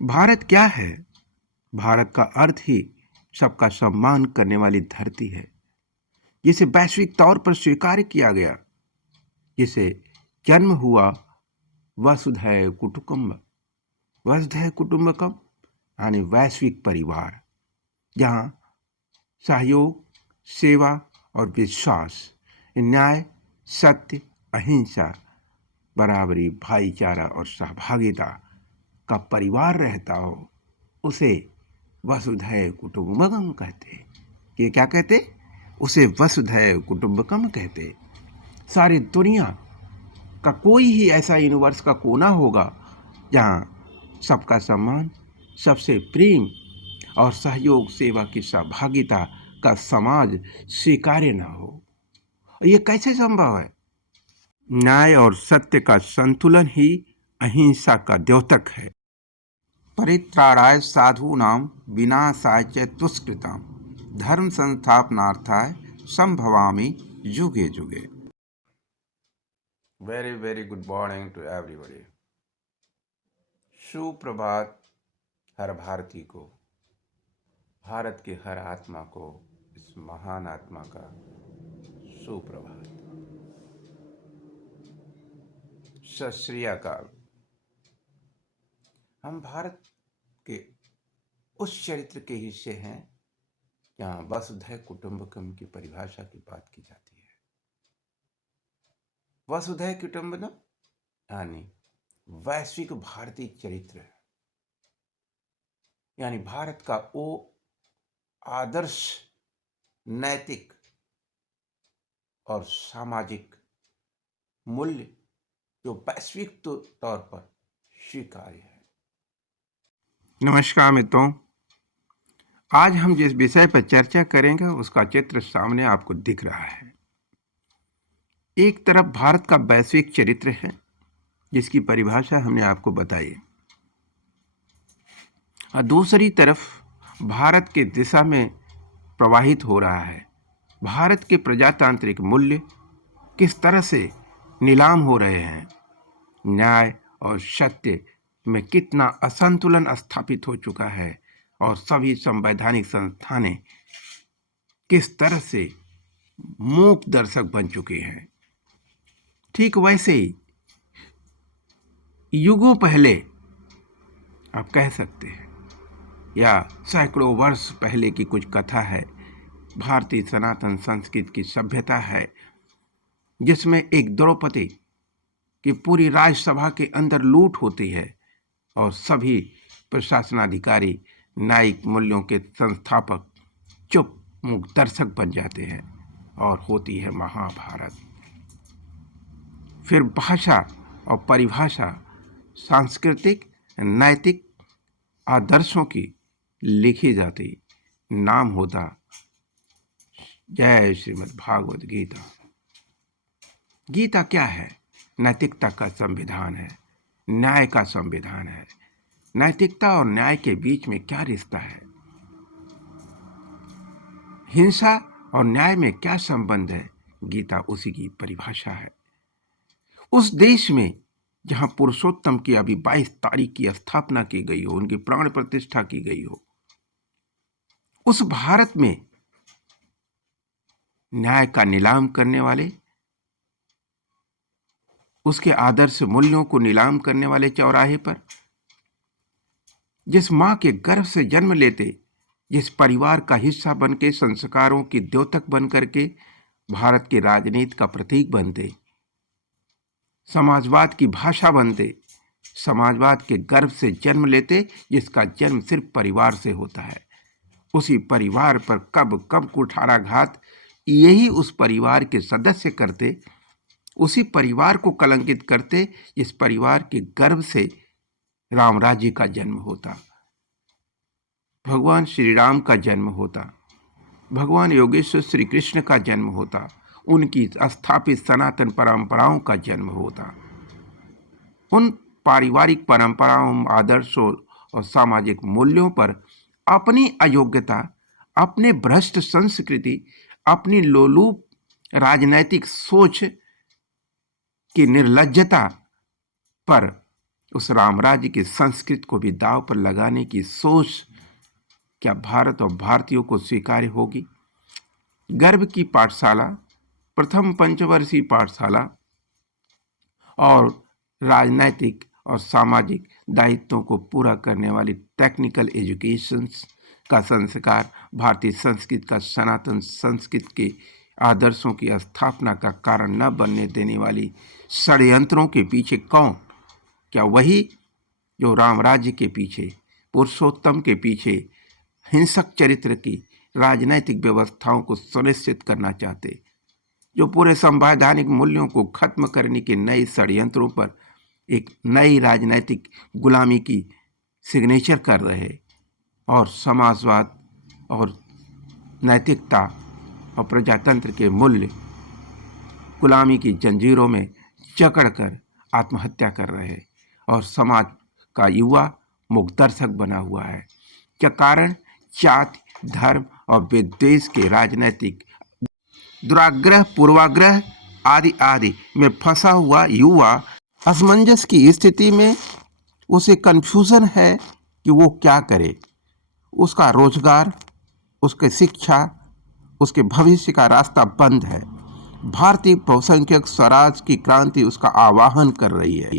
भारत क्या है? भारत का अर्थ ही सबका सम्मान करने वाली धरती है, जिसे वैश्विक तौर पर स्वीकार किया गया, जिसे जन्म हुआ वसुधैव कुटुंबकम। वसुधैव कुटुंबकम यानी वैश्विक परिवार, जहाँ सहयोग, सेवा और विश्वास, न्याय, सत्य, अहिंसा, बराबरी, भाईचारा और सहभागिता का परिवार रहता हो, उसे वसुधैव कुटुंबकम कहते। ये क्या कहते? उसे वसुधैव कुटुंबकम कहते। सारी दुनिया का कोई ही ऐसा यूनिवर्स का कोना होगा जहाँ सबका सम्मान, सबसे प्रेम और सहयोग, सेवा की सहभागिता का समाज स्वीकार्य न हो। ये कैसे संभव है? न्याय और सत्य का संतुलन ही अहिंसा का द्योतक है। परित्राणाय साधूनां विनाशाय च दुष्कृतां धर्म संस्थापनार्थाय संभवामि युगे युगे। Very good morning to everybody. सुप्रभात हर भारतीय को, भारत की हर आत्मा को, इस महान आत्मा का सुप्रभात। सत श्री अकाल। हम भारत के उस चरित्र के हिस्से हैं जहाँ वसुधैव कुटुंबकम की परिभाषा की बात की जाती है। वसुधैव कुटुंबकम यानी वैश्विक भारतीय चरित्र, यानी भारत का वो आदर्श नैतिक और सामाजिक मूल्य जो वैश्विक तौर पर स्वीकार्य है। नमस्कार मित्रों, आज हम जिस विषय पर चर्चा करेंगे उसका चित्र सामने आपको दिख रहा है। एक तरफ भारत का वैश्विक चरित्र है जिसकी परिभाषा हमने आपको बताई, और दूसरी तरफ भारत के दिशा में प्रवाहित हो रहा है। भारत के प्रजातांत्रिक मूल्य किस तरह से नीलाम हो रहे हैं, न्याय और सत्य में कितना असंतुलन स्थापित हो चुका है, और सभी संवैधानिक संस्थानें किस तरह से मूक दर्शक बन चुके हैं। ठीक वैसे ही युगों पहले आप कह सकते हैं, या सैकड़ों वर्ष पहले की कुछ कथा है। भारतीय सनातन संस्कृति की सभ्यता है जिसमें एक द्रौपदी की पूरी राज्यसभा के अंदर लूट होती है और सभी प्रशासनाधिकारी, न्यायिक मूल्यों के संस्थापक चुप मूक दर्शक बन जाते हैं, और होती है महाभारत। फिर भाषा और परिभाषा सांस्कृतिक नैतिक आदर्शों की लिखी जाती, नाम होता जय श्रीमद् भागवत गीता। गीता क्या है? नैतिकता का संविधान है, न्याय का संविधान है। नैतिकता और न्याय के बीच में क्या रिश्ता है? हिंसा और न्याय में क्या संबंध है? गीता उसी की परिभाषा है। उस देश में जहां पुरुषोत्तम की अभी 22 तारीख की स्थापना की गई हो, उनकी प्राण प्रतिष्ठा की गई हो, उस भारत में न्याय का नीलाम करने वाले, उसके आदर्श मूल्यों को नीलाम करने वाले चौराहे पर जिस मां के गर्भ से जन्म लेते, जिस परिवार का हिस्सा बनके, संस्कारों की द्योतक बन करके भारत की राजनीति का प्रतीक बनते, समाजवाद की भाषा बनते, समाजवाद के गर्भ से जन्म लेते, जिसका जन्म सिर्फ परिवार से होता है, उसी परिवार पर कब कब कुठाराघात यही उस परिवार के सदस्य करते, उसी परिवार को कलंकित करते जिस परिवार के गर्भ से राम राज्य का जन्म होता, भगवान श्री राम का जन्म होता, भगवान योगेश्वर श्री कृष्ण का जन्म होता, उनकी स्थापित सनातन परंपराओं का जन्म होता। उन पारिवारिक परंपराओं, आदर्शों और सामाजिक मूल्यों पर अपनी अयोग्यता, अपने भ्रष्ट संस्कृति, अपनी लोलूप राजनैतिक सोच की निर्लज्जता पर उस रामराज्य की संस्कृति को भी दांव पर लगाने की सोच क्या भारत और भारतीयों को स्वीकार्य होगी? गर्भ की पाठशाला, प्रथम पंचवर्षीय पाठशाला और राजनैतिक और सामाजिक दायित्वों को पूरा करने वाली टेक्निकल एजुकेशन का संस्कार भारतीय संस्कृति का सनातन संस्कृति के आदर्शों की स्थापना का कारण न बनने देने वाली षड्यंत्रों के पीछे कौन? क्या वही जो राम राज्य के पीछे, पुरुषोत्तम के पीछे हिंसक चरित्र की राजनैतिक व्यवस्थाओं को सुनिश्चित करना चाहते, जो पूरे संवैधानिक मूल्यों को खत्म करने के नए षड्यंत्रों पर एक नई राजनैतिक गुलामी की सिग्नेचर कर रहे और समाजवाद और नैतिकता और प्रजातंत्र के मूल्य गुलामी की जंजीरों में जकड़कर आत्महत्या कर रहे और समाज का युवा मुखदर्शक बना हुआ है। क्या कारण? जाति, धर्म और विद्वेष के राजनीतिक दुराग्रह, पूर्वाग्रह आदि आदि में फंसा हुआ युवा असमंजस की स्थिति में उसे कंफ्यूजन है कि वो क्या करे। उसका रोजगार, उसकी शिक्षा, उसके भविष्य का रास्ता बंद है। भारतीय बहुसंख्यक स्वराज की क्रांति उसका आह्वान कर रही है।